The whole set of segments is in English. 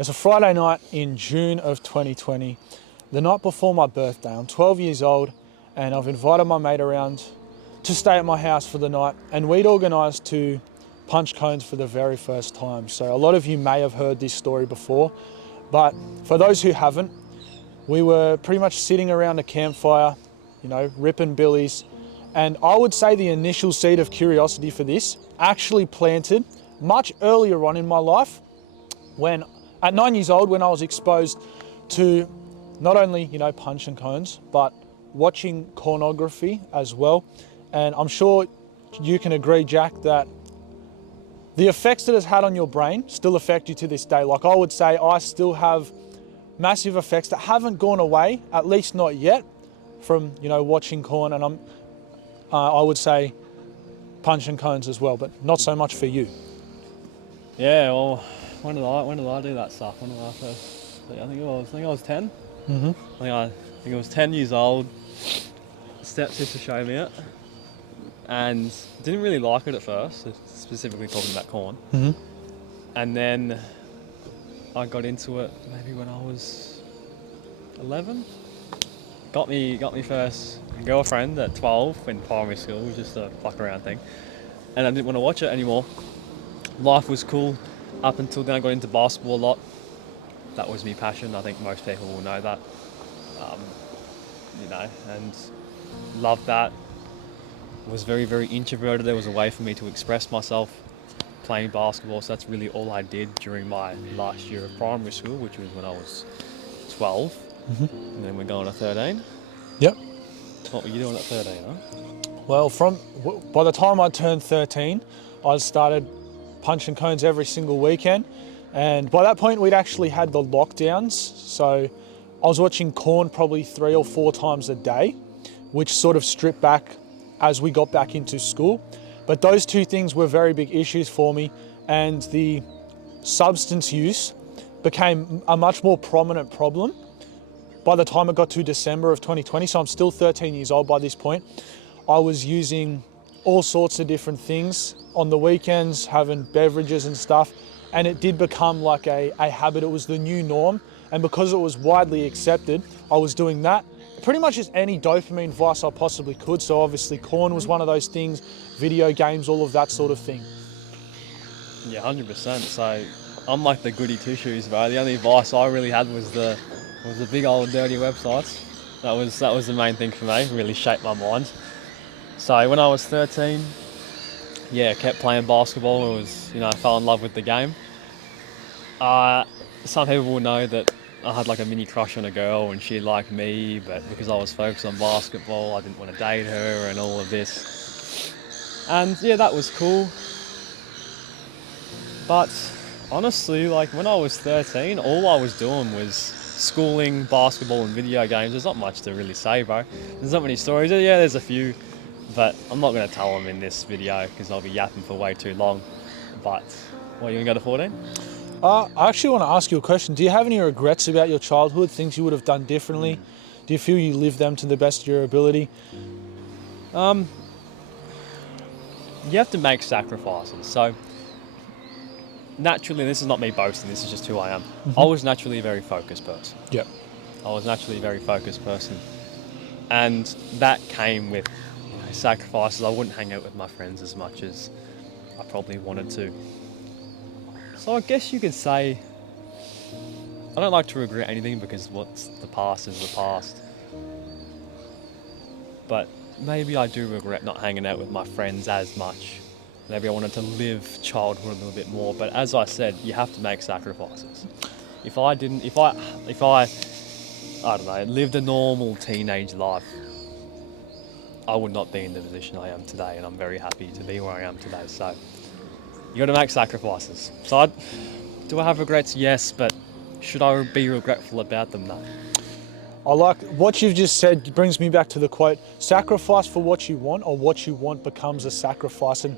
It's a Friday night in June of 2020, the night before my birthday. I'm 12 years old and I've invited my mate around to stay at my house for the night, and we'd organised to punch cones for the very first time. So a lot of you may have heard this story before, but for those who haven't, we were pretty much sitting around a campfire, ripping billies. And I would say the initial seed of curiosity for this actually planted much earlier on in my life, when at 9 years old, when I was exposed to not only, punching cones, but watching pornography as well. And I'm sure you can agree, Jack, that the effects that it's had on your brain still affect you to this day. Like, I would say I still have massive effects that haven't gone away, at least not yet, from, watching porn, and I would say punching cones as well, but not so much for you. Yeah, well, when did I do that stuff? When did I first? I think I was 10. Mm-hmm. I think I was 10 years old. Stepsister showed me it, and didn't really like it at first. Specifically talking about corn. Mm-hmm. And then I got into it maybe when I was 11. Got me first girlfriend at 12 in primary school. It was just a fuck around thing, and I didn't want to watch it anymore. Life was cool up until then. I got into basketball a lot. That was my passion. I think most people will know that. And loved that. Was very, very introverted. There was a way for me to express myself playing basketball. So that's really all I did during my last year of primary school, which was when I was 12. Mm-hmm. And then we're going to 13. Yep. What were you doing at 13, huh? Well, by the time I turned 13, I started punching cones every single weekend. And by that point, we'd actually had the lockdowns. So I was watching corn probably 3 or 4 times a day, which sort of stripped back as we got back into school. But those two things were very big issues for me, and the substance use became a much more prominent problem by the time it got to December of 2020. So I'm still 13 years old by this point. I was using all sorts of different things on the weekends, having beverages and stuff, and it did become like a habit. It was the new norm, and because it was widely accepted, I was doing that. Pretty much as any dopamine vice I possibly could. So obviously corn was one of those things, video games, all of that sort of thing. Yeah, 100%. So I'm like the goody two-shoes, bro. The only vice I really had was the big old dirty websites. That was the main thing for me. Really shaped my mind. So when I was 13, kept playing basketball. It was, fell in love with the game. Some people will know that I had like a mini crush on a girl and she liked me, but because I was focused on basketball, I didn't want to date her and all of this. And yeah, that was cool. But honestly, like when I was 13, all I was doing was schooling, basketball and video games. There's not much to really say, bro. There's not many stories. Yeah, there's a few, but I'm not going to tell them in this video because I'll be yapping for way too long. But, you going to go to 14? I actually want to ask you a question. Do you have any regrets about your childhood, things you would have done differently? Do you feel you lived them to the best of your ability? You have to make sacrifices. So naturally, this is not me boasting, this is just who I am. Mm-hmm. I was naturally a very focused person. Yep. I was naturally a very focused person. And that came with sacrifices. I wouldn't hang out with my friends as much as I probably wanted to. So I guess you could say, I don't like to regret anything because what's the past is the past. But maybe I do regret not hanging out with my friends as much. Maybe I wanted to live childhood a little bit more. But as I said, you have to make sacrifices. If I don't know, lived a normal teenage life, I would not be in the position I am today, and I'm very happy to be where I am today. So you got to make sacrifices. So do I have regrets? Yes, but should I be regretful about them? No. I like what you've just said. Brings me back to the quote, sacrifice for what you want, or what you want becomes a sacrifice. And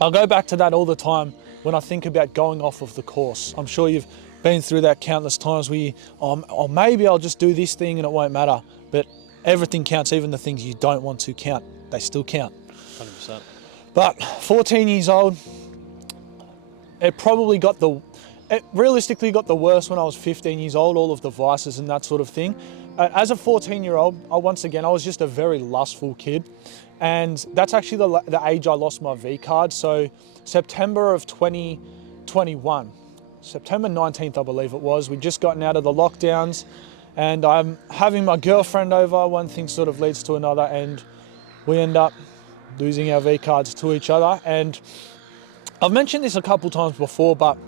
I'll go back to that all the time when I think about going off of the course. I'm sure you've been through that countless times where or maybe I'll just do this thing and it won't matter. But everything counts, even the things you don't want to count. They still count. 100%. But 14 years old, it probably got it realistically got the worst when I was 15 years old, all of the vices and that sort of thing. As a 14-year-old, I was just a very lustful kid. And that's actually the age I lost my V card. So September of 2021, September 19th, I believe it was, we'd just gotten out of the lockdowns and I'm having my girlfriend over. One thing sort of leads to another and we end up losing our V cards to each other. And I've mentioned this a couple times before, but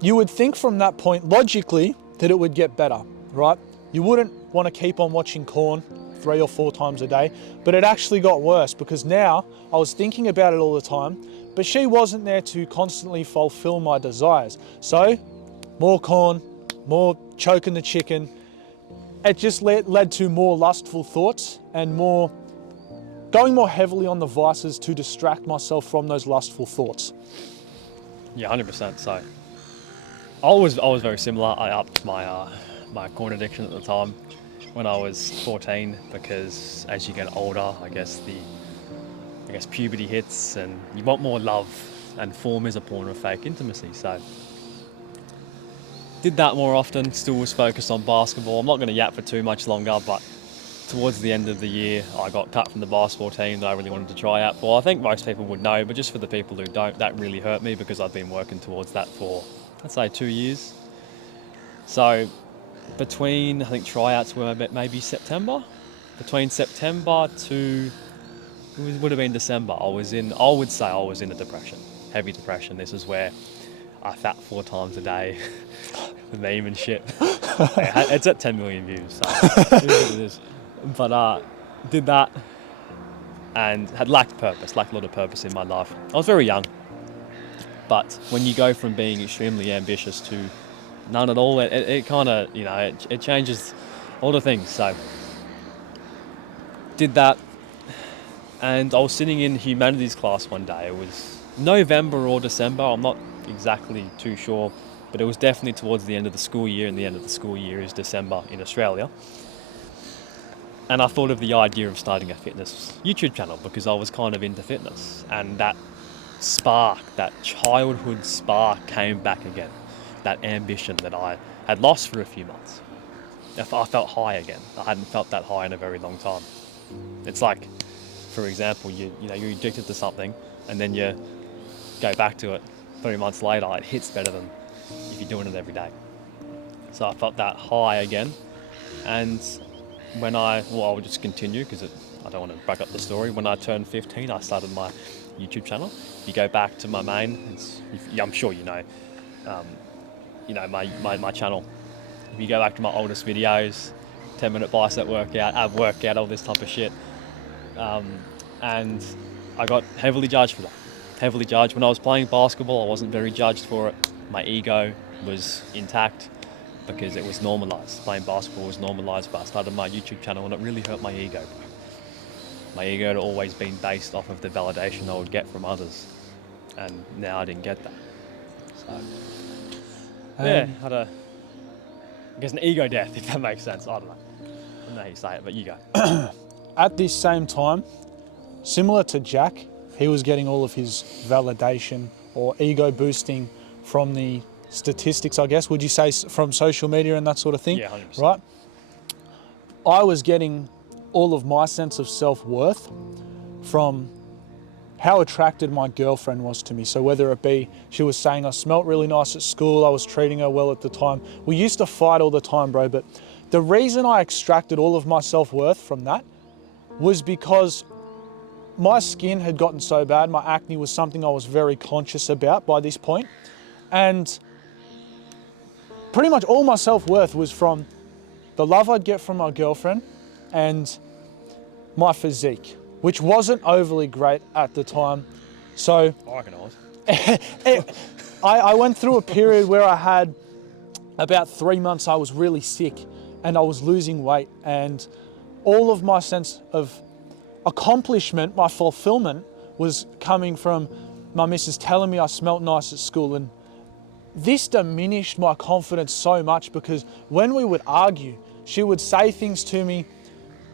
you would think from that point, logically, that it would get better, right? You wouldn't want to keep on watching Korn 3 or 4 times a day, but it actually got worse because now I was thinking about it all the time, but she wasn't there to constantly fulfill my desires. So more Korn, more choking the chicken. It just led to more lustful thoughts and going more heavily on the vices to distract myself from those lustful thoughts. Yeah, 100%. So I was very similar. I upped my Korn addiction at the time when I was 14 because as you get older, I guess puberty hits and you want more love, and form is a form of fake intimacy. So did that more often. Still was focused on basketball. I'm not going to yap for too much longer, but towards the end of the year, I got cut from the basketball team that I really wanted to try out for. I think most people would know, but just for the people who don't, that really hurt me because I've been working towards that for, let's say, 2 years. So between, I think tryouts were maybe September. Between September to, it would have been December, I would say I was in a depression, heavy depression. This is where I fat 4 times a day, the meme and shit. It's at 10 million views, so it is what it is. But did that and had lacked a lot of purpose in my life. I was very young, but when you go from being extremely ambitious to none at all, it kind of, it changes all the things. So did that, and I was sitting in humanities class one day. It was November or December, I'm not exactly too sure, but it was definitely towards the end of the school year, and the end of the school year is December in Australia. And I thought of the idea of starting a fitness YouTube channel because I was kind of into fitness, and that spark, that childhood spark came back again. That ambition that I had lost for a few months. I felt high again. I hadn't felt that high in a very long time. It's like, for example, you're addicted to something and then you go back to it 3 months later, it hits better than if you're doing it every day. So I felt that high again. And I'll just continue because I don't want to break up the story. When I turned 15, I started my YouTube channel. If you go back to my main, I'm sure you know my channel. If you go back to my oldest videos, 10-minute bicep workout, ab workout, all this type of shit. And I got heavily judged for that. Heavily judged. When I was playing basketball, I wasn't very judged for it. My ego was intact because it was normalized. Playing basketball was normalized, but I started my YouTube channel and it really hurt my ego. My ego had always been based off of the validation I would get from others, and now I didn't get that. So had I guess an ego death, if that makes sense. I don't know how you say it, but you go. At this same time, similar to Jack, he was getting all of his validation or ego boosting from the statistics, I guess. Would you say from social media and that sort of thing? Yeah, 100%. Right? I was getting all of my sense of self-worth from how attracted my girlfriend was to me. So whether it be she was saying I smelt really nice at school, I was treating her well at the time. We used to fight all the time, bro, but the reason I extracted all of my self-worth from that was because my skin had gotten so bad. My acne was something I was very conscious about by this point. And pretty much all my self-worth was from the love I'd get from my girlfriend and my physique, which wasn't overly great at the time. So I reckon I was. I went through a period where I had about 3 months I was really sick and I was losing weight, and all of my sense of accomplishment, my fulfillment, was coming from my missus telling me I smelt nice at school. And this diminished my confidence so much because when we would argue, she would say things to me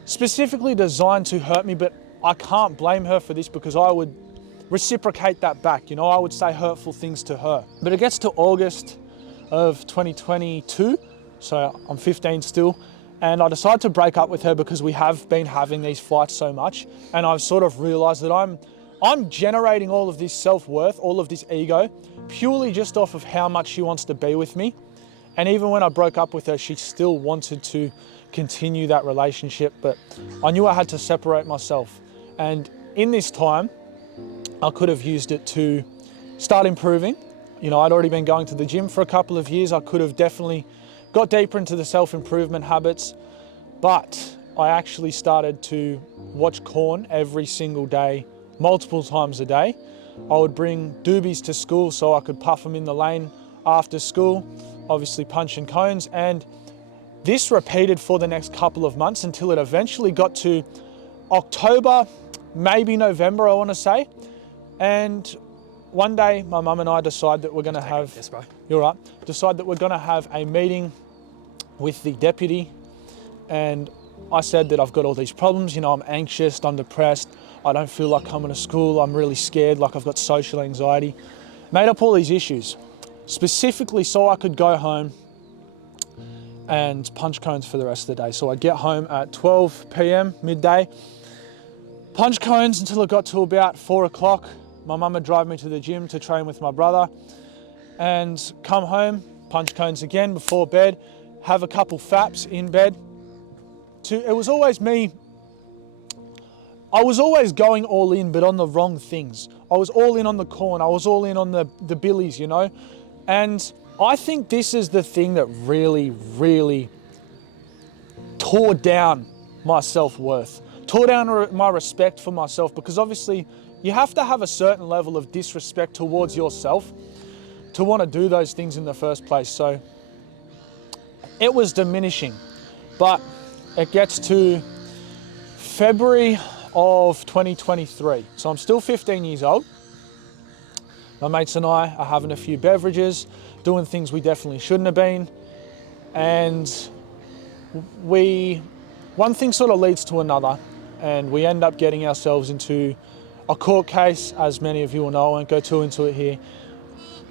specifically designed to hurt me, but I can't blame her for this because I would reciprocate that back. I would say hurtful things to her. But it gets to August, of 2022. So I'm 15 still. And I decided to break up with her because we have been having these fights so much. And I've sort of realized that I'm generating all of this self-worth, all of this ego, purely just off of how much she wants to be with me. And even when I broke up with her, she still wanted to continue that relationship, but I knew I had to separate myself. And in this time, I could have used it to start improving. You know, I'd already been going to the gym for a couple of years. I could have definitely got deeper into the self-improvement habits, but I actually started to watch corn every single day, multiple times a day. I would bring doobies to school so I could puff them in the lane after school, obviously punching cones, and this repeated for the next couple of months until it eventually got to October, maybe November, I want to say. And one day my mum and I decide that we're going to have, Yes, bro. you're right, decide that we're going to have a meeting with the deputy. And I said that I've got all these problems, you know, I'm anxious, I'm depressed, I don't feel like coming to school, I'm really scared, like I've got social anxiety. Made up all these issues, specifically so I could go home and punch cones for the rest of the day. So I'd get home at 12 p.m, midday, punch cones until it got to about 4 o'clock. My mum would drive me to the gym to train with my brother and come home, punch cones again before bed, have a couple faps in bed. It was always me. I was always going all in, but on the wrong things. I was all in on the corn. I was all in on the billies, you know? And I think this is the thing that really, really tore down my self-worth, tore down my respect for myself, because obviously you have to have a certain level of disrespect towards yourself to want to do those things in the first place. So it was diminishing, but it gets to February of 2023. So I'm still 15 years old. My mates and I are having a few beverages, doing things we definitely shouldn't have been. And one thing sort of leads to another, and we end up getting ourselves into a court case, as many of you will know. I won't go too into it here,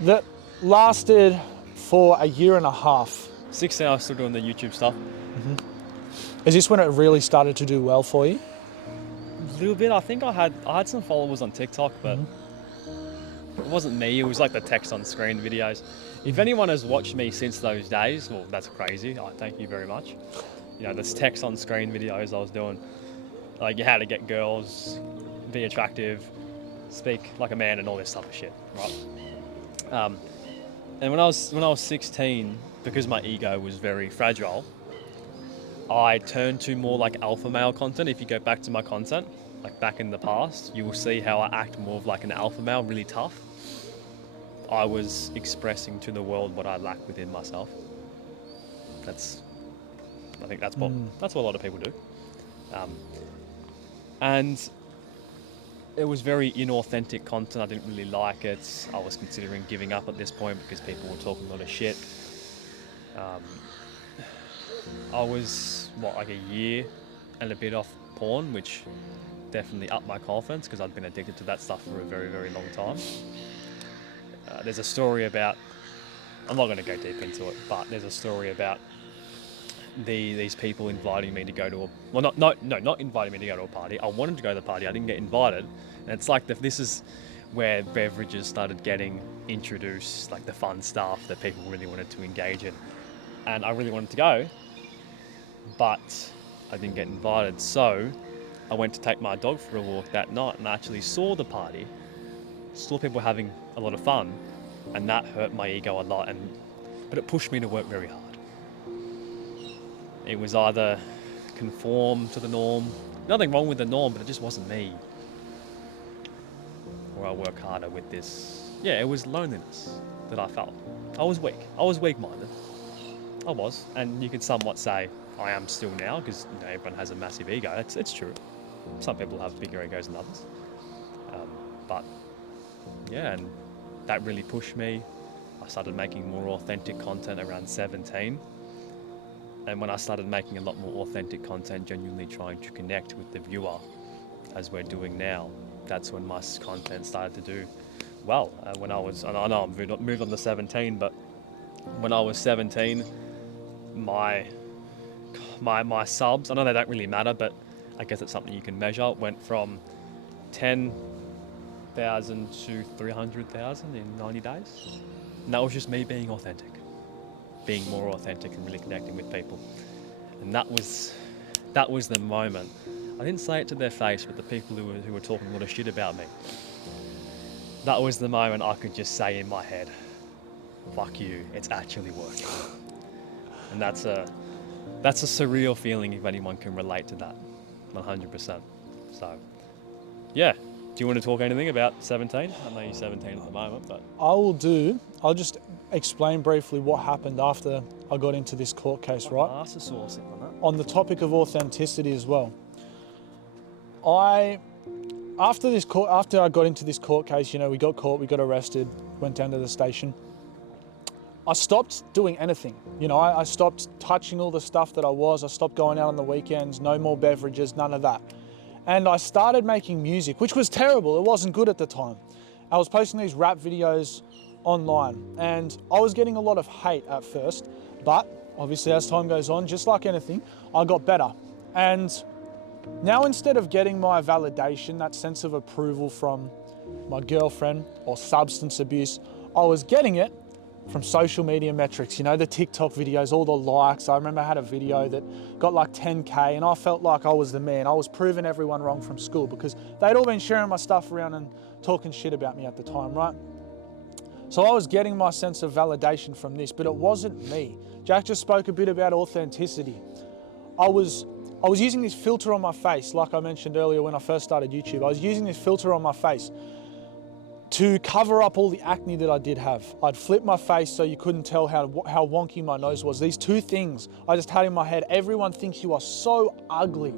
that lasted for a year and a half. 16, I was still doing the YouTube stuff. Is this when it really started to do well for you? A little bit. I think I had some followers on TikTok, but it wasn't me. It was like the text on screen videos. If anyone has watched me since those days, well, that's crazy. Thank you very much. You know, this text on screen videos I was doing, like how to get girls, be attractive, speak like a man, and all this type of shit, right? And when I was 16, because my ego was very fragile, I turned to more like alpha male content. If you go back to my content, like back in the past, you will see how I act more of like an alpha male, really tough. I was expressing to the world what I lack within myself. I think that's what a lot of people do. And it was very inauthentic content. I didn't really like it. I was considering giving up at this point because people were talking a lot of shit. I was, like a year and a bit off porn, which definitely upped my confidence because I'd been addicted to that stuff for a very, very long time. There's a story about, I'm not going to go deep into it, but there's a story about these people inviting me to go to not inviting me to go to a party. I wanted to go to the party. I didn't get invited. And it's like this is where beverages started getting introduced, like the fun stuff that people really wanted to engage in. And I really wanted to go, but I didn't get invited. So I went to take my dog for a walk that night and I actually saw the party, saw people having a lot of fun, and that hurt my ego a lot. But it pushed me to work very hard. It was either conform to the norm, nothing wrong with the norm, but it just wasn't me. Or I work harder with this. Yeah, it was loneliness that I felt. I was weak. I was weak-minded. I was. And you could somewhat say I am still now because everyone has a massive ego. It's true. Some people have bigger egos than others. But yeah, and that really pushed me. I started making more authentic content around 17. And when I started making a lot more authentic content, genuinely trying to connect with the viewer, as we're doing now, that's when my content started to do well. I know I've moved on to 17, but when I was 17, my subs, I know they don't really matter, but I guess it's something you can measure, went from 10,000 to 300,000 in 90 days. And that was just me being authentic, being more authentic and really connecting with people. And that was the moment. I didn't say it to their face, but the people who were talking a lot of shit about me, that was the moment I could just say in my head, fuck you, it's actually working. And that's a surreal feeling if anyone can relate to that, 100%. So, yeah. Do you want to talk anything about 17? I know you're 17 at the moment, but... I'll just explain briefly what happened after I got into this court case, right? Master sauce on that. On the topic of authenticity as well. After I got into this court case, we got caught, we got arrested, went down to the station. I stopped doing anything. I stopped touching all the stuff that I stopped going out on the weekends, no more beverages, none of that. And I started making music, which was terrible. It wasn't good at the time. I was posting these rap videos online and I was getting a lot of hate at first, but obviously as time goes on, just like anything, I got better. And now instead of getting my validation, that sense of approval from my girlfriend or substance abuse, I was getting it from social media metrics, the TikTok videos, all the likes. I remember I had a video that got like 10K and I felt like I was the man. I was proving everyone wrong from school because they'd all been sharing my stuff around and talking shit about me at the time, right? So I was getting my sense of validation from this, but it wasn't me. Jack just spoke a bit about authenticity. I was using this filter on my face, like I mentioned earlier when I first started YouTube. I was using this filter on my face to cover up all the acne that I did have. I'd flip my face so you couldn't tell how wonky my nose was. These two things I just had in my head. Everyone thinks you are so ugly.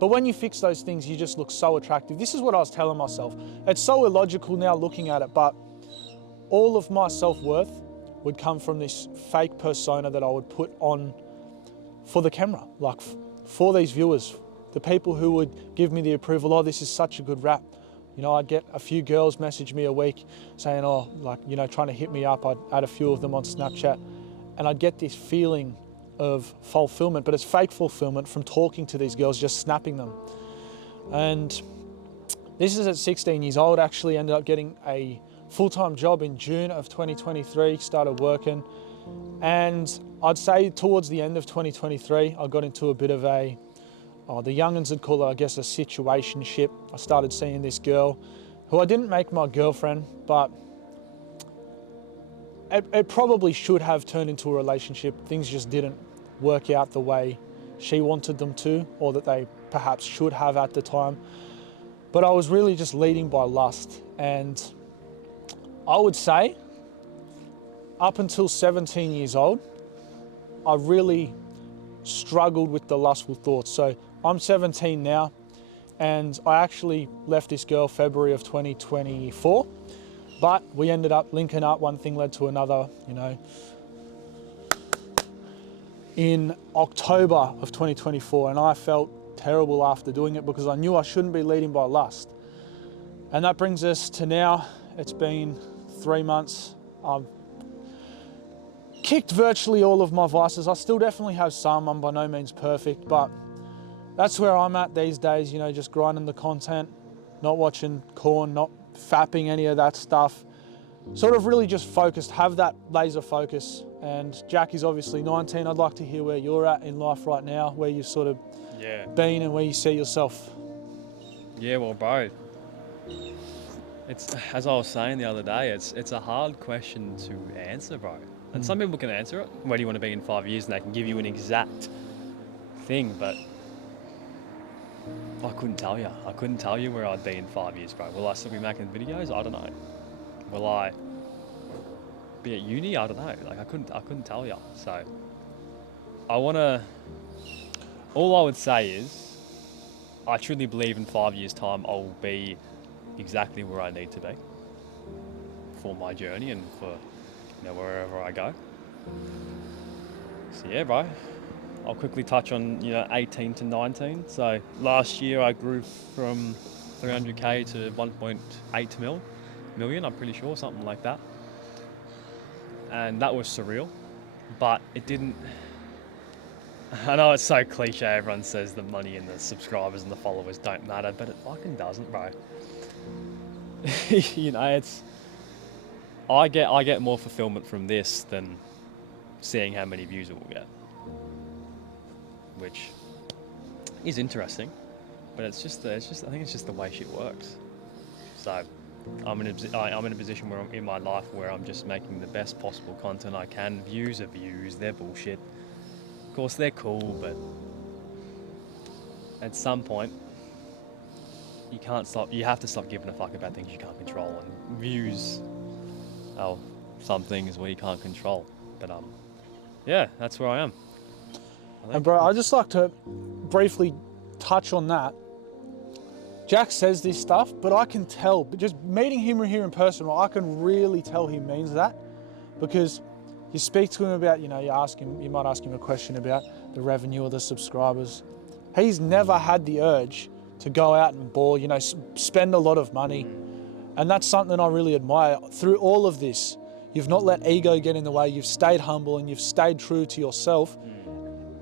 But when you fix those things, you just look so attractive. This is what I was telling myself. It's so illogical now looking at it, but all of my self-worth would come from this fake persona that I would put on for the camera, like for these viewers, the people who would give me the approval, oh, this is such a good rap. I'd get a few girls message me a week saying, trying to hit me up. I'd add a few of them on Snapchat and I'd get this feeling of fulfillment, but it's fake fulfillment from talking to these girls, just snapping them. And this is at 16 years old, actually ended up getting a full-time job in June of 2023, started working. And I'd say towards the end of 2023, I got into a bit of the young'uns would call it, I guess, a situationship. I started seeing this girl who I didn't make my girlfriend, but it probably should have turned into a relationship. Things just didn't work out the way she wanted them to, or that they perhaps should have at the time. But I was really just leading by lust. And I would say up until 17 years old, I really struggled with the lustful thoughts. So I'm 17 now, and I actually left this girl February of 2024, but we ended up linking up. One thing led to another, in October of 2024, and I felt terrible after doing it because I knew I shouldn't be leading by lust. And that brings us to now. It's been 3 months. I've kicked virtually all of my vices. I still definitely have some. I'm by no means perfect, but that's where I'm at these days, just grinding the content, not watching corn, not fapping any of that stuff. Sort of really just focused, have that laser focus. And Jack is obviously 19. I'd like to hear where you're at in life right now, where you've sort of been and where you see yourself. Yeah, well, bro, it's, as I was saying the other day, it's a hard question to answer, bro. And some people can answer it. Where do you want to be in 5 years? And they can give you an exact thing, but I couldn't tell you. I couldn't tell you where I'd be in 5 years, bro. Will I still be making videos? I don't know. Will I be at uni? I don't know. Like I couldn't tell you. So all I would say is I truly believe in 5 years' time I'll be exactly where I need to be for my journey and for wherever I go. So yeah, bro. I'll quickly touch on 18 to 19. So last year I grew from 300k to 1.8 million. I'm pretty sure, something like that. And that was surreal. but it didn't. I know it's so cliche. Everyone says the money and the subscribers and the followers don't matter, but it fucking doesn't, bro. You know, it's. I get more fulfillment from this than seeing how many views it will get, which is interesting. But it's just I think it's just the way shit works. So I'm in a position where I'm in my life where I'm just making the best possible content I can. Views are views, they're bullshit. Of course they're cool, but at some point you have to stop giving a fuck about things you can't control, and views are some things where you can't control. But yeah, that's where I am. And bro, I'd just like to briefly touch on that. Jack says this stuff, but I can tell, but just meeting him here in person, I can really tell he means that, because you speak to him about, you might ask him a question about the revenue or the subscribers. He's never had the urge to go out and ball, spend a lot of money. And that's something I really admire. Through all of this, you've not let ego get in the way, you've stayed humble and you've stayed true to yourself.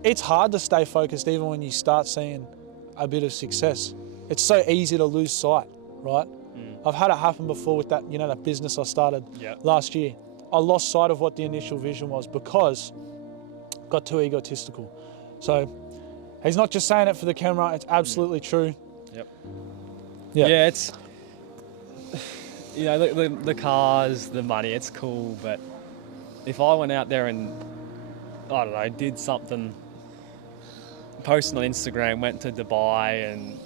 It's hard to stay focused even when you start seeing a bit of success. It's so easy to lose sight, right? I've had it happen before with that, that business I started last year. I lost sight of what the initial vision was because I got too egotistical. So he's not just saying it for the camera, it's absolutely true. Yep. Yeah, it's, the cars, the money, it's cool, but if I went out there and, I don't know, did something, posted on Instagram, went to Dubai and,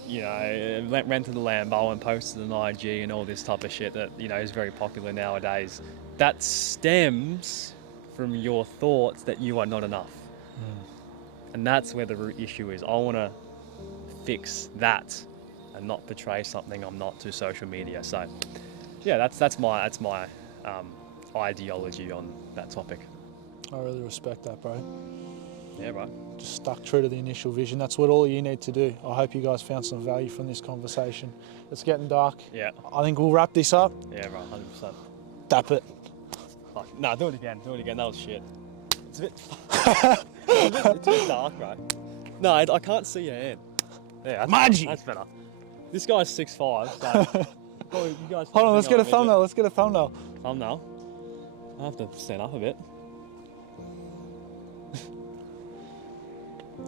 rented the Lambo and posted an IG and all this type of shit that, is very popular nowadays, that stems from your thoughts that you are not enough. And that's where the root issue is. I want to fix that and not portray something I'm not to social media. So, yeah, that's my ideology on that topic. I really respect that, bro. Yeah, right. Just stuck true to the initial vision. That's what all you need to do. I hope you guys found some value from this conversation. It's getting dark. Yeah. I think we'll wrap this up. Yeah, right, 100%. Dap it. Fuck. No, do it again. That was shit. It's a bit, it's a bit dark, bro. No, I can't see your hand. Yeah, that's better. This guy's 6'5", so... Well, you guys Hold on, let's get a thumbnail. Thumbnail? I have to stand up a bit.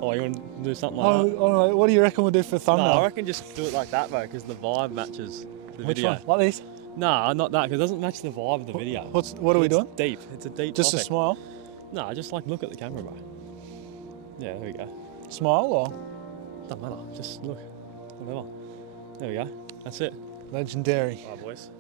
Oh, you want to do something like that? Oh, what do you reckon we'll do for a thumbnail? No, I reckon just do it like that, bro, because the vibe matches the Which video. one? Like this? No, not that, because it doesn't match the vibe of the video. What are we doing? Deep. It's a deep Just topic. a smile? No, just look at the camera, bro. Yeah, there we go. Smile or? Doesn't matter. Just look. Whatever. There we go. That's it. Legendary. Alright, boys.